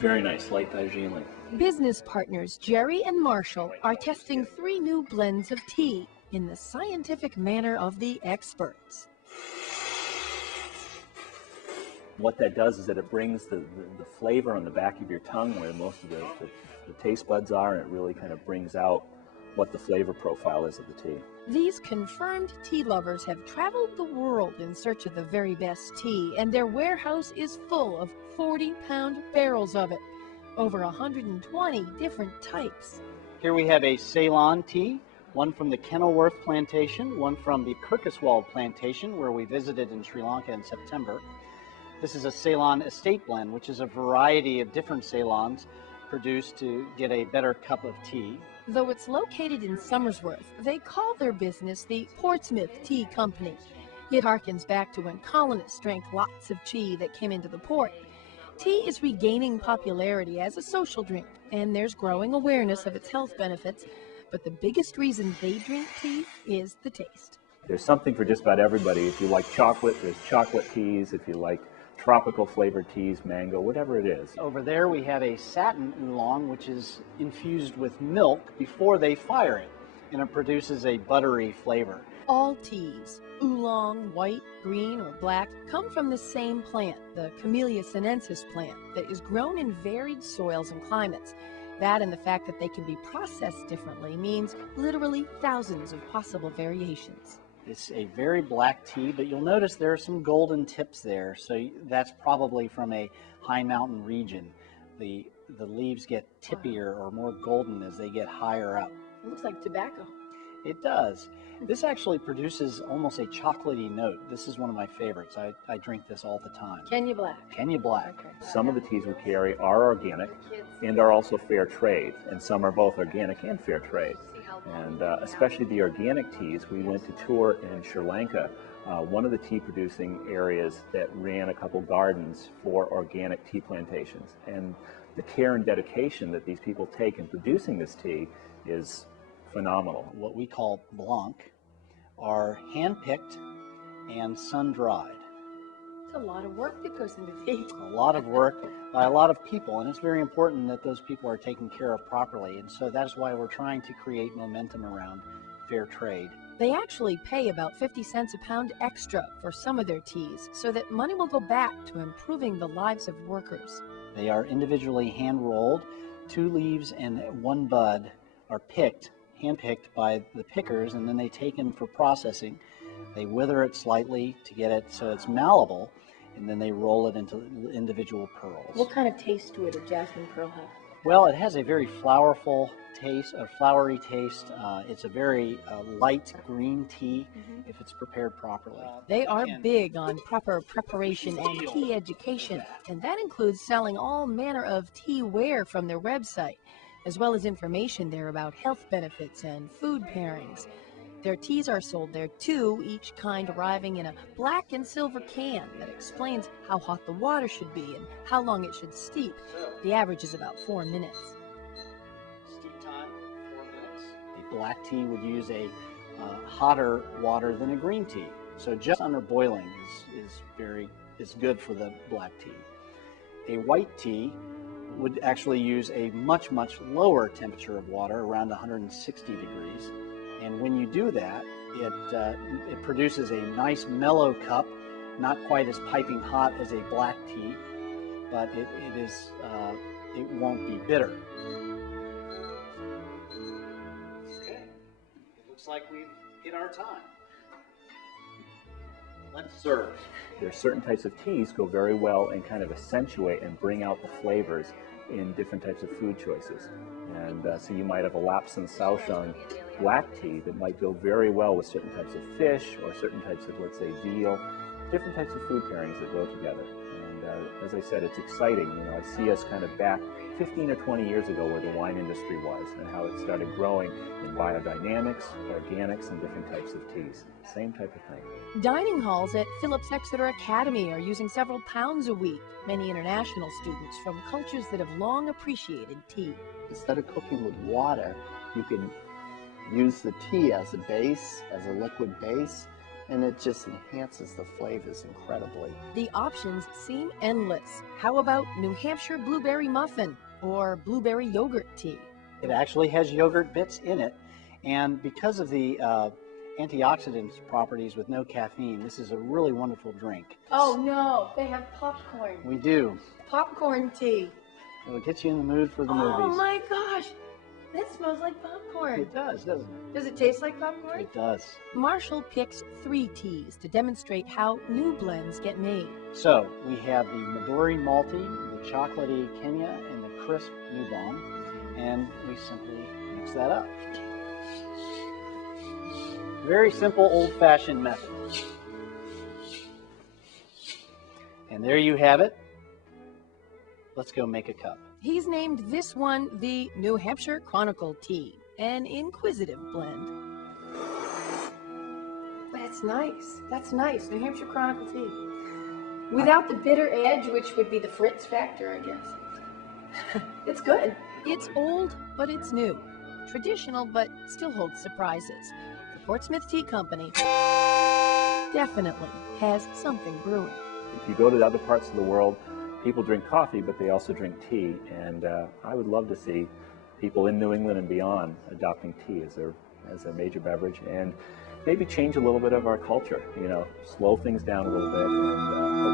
Very nice, light Darjeeling. Business partners Jerry and Marshall are testing 3 new blends of tea in the scientific manner of the experts. What that does is that it brings the flavor on the back of your tongue where most of the taste buds are, and it really kind of brings out what the flavor profile is of the tea. These confirmed tea lovers have traveled the world in search of the very best tea, and their warehouse is full of 40-pound barrels of it. Over 120 different types. Here we have a Ceylon tea, one from the Kenilworth plantation, one from the Kirkoswald plantation where we visited in Sri Lanka in September. This is a Ceylon estate blend, which is a variety of different Ceylons produced to get a better cup of tea. Though it's located in Somersworth, they call their business the Portsmouth Tea Company. It harkens back to when colonists drank lots of tea that came into the port. Tea is regaining popularity as a social drink, and there's growing awareness of its health benefits, but the biggest reason they drink tea is the taste. There's something for just about everybody. If you like chocolate, there's chocolate teas. If you like tropical flavored teas, mango, whatever it is. Over there we have a satin oolong, which is infused with milk before they fire it, and it produces a buttery flavor. All teas, oolong, white, green, or black, come from the same plant, the Camellia sinensis plant, that is grown in varied soils and climates. That and the fact that they can be processed differently means literally thousands of possible variations. It's a very black tea, but you'll notice there are some golden tips there, so that's probably from a high mountain region. The leaves get tippier or more golden as they get higher up. It looks like tobacco. It does. This actually produces almost a chocolatey note. This is one of my favorites. I drink this all the time. Kenya Black. Kenya Black. Okay. Some of the teas we carry are organic and are also fair trade, and some are both organic and fair trade. And especially the organic teas, we went to tour in Sri Lanka, one of the tea producing areas that ran a couple gardens for organic tea plantations. And the care and dedication that these people take in producing this tea is phenomenal. What we call blanc are hand-picked and sun-dried. It's a lot of work that goes into tea. A lot of work by a lot of people, and it's very important that those people are taken care of properly, and so that's why we're trying to create momentum around fair trade. They actually pay about 50 cents a pound extra for some of their teas, so that money will go back to improving the lives of workers. They are individually hand-rolled. 2 leaves and 1 bud are hand-picked by the pickers, and then they take them for processing. They wither it slightly to get it so it's malleable, and then they roll it into individual pearls. What kind of taste would a jasmine pearl have? Well, it has a very flowery taste. It's a very light green tea if it's prepared properly. They are big on proper preparation and tea education, and that includes selling all manner of tea ware from their website, as well as information there about health benefits and food pairings. Their teas are sold there too, each kind arriving in a black and silver can that explains how hot the water should be and how long it should steep. The average is about 4 minutes. Steep time, 4 minutes. A black tea would use a hotter water than a green tea. So just under boiling is good for the black tea. A white tea would actually use a much, much lower temperature of water, around 160 degrees. And when you do that, it produces a nice mellow cup, not quite as piping hot as a black tea, but it won't be bitter. Okay, it looks like we've hit our time. Let's serve. There's certain types of teas go very well and kind of accentuate and bring out the flavors in different types of food choices. And so you might have a Lapsang Souchong black tea that might go very well with certain types of fish or certain types of, let's say, veal, different types of food pairings that go together. And as I said, it's exciting. You know, I see us kind of back 15 or 20 years ago where the wine industry was and how it started growing in biodynamics, organics, and different types of teas. Same type of thing. Dining halls at Phillips Exeter Academy are using several pounds a week. Many international students from cultures that have long appreciated tea. Instead of cooking with water, you can use the tea as a base, as a liquid base, and it just enhances the flavors incredibly. The options seem endless. How about New Hampshire blueberry muffin or blueberry yogurt tea? It actually has yogurt bits in it, and because of the antioxidant properties with no caffeine, this is a really wonderful drink. Oh no, they have popcorn. We do. Popcorn tea. It'll get you in the mood for the movies. Oh my gosh, that smells like popcorn. It does, doesn't it? Does it taste like popcorn? It does. Marshall picks 3 teas to demonstrate how new blends get made. So we have the Midori Malty, the Chocolatey Kenya, and the Crisp New Bomb, and we simply mix that up. Very simple, old-fashioned method. And there you have it. Let's go make a cup. He's named this one the New Hampshire Chronicle Tea, an inquisitive blend. That's nice. That's nice. New Hampshire Chronicle Tea. Without the bitter edge, which would be the Fritz factor, I guess. It's good. It's old, but it's new. Traditional, but still holds surprises. The Portsmouth Tea Company definitely has something brewing. If you go to other parts of the world, people drink coffee, but they also drink tea, and I would love to see people in New England and beyond adopting tea as a major beverage, and maybe change a little bit of our culture, you know, slow things down a little bit, and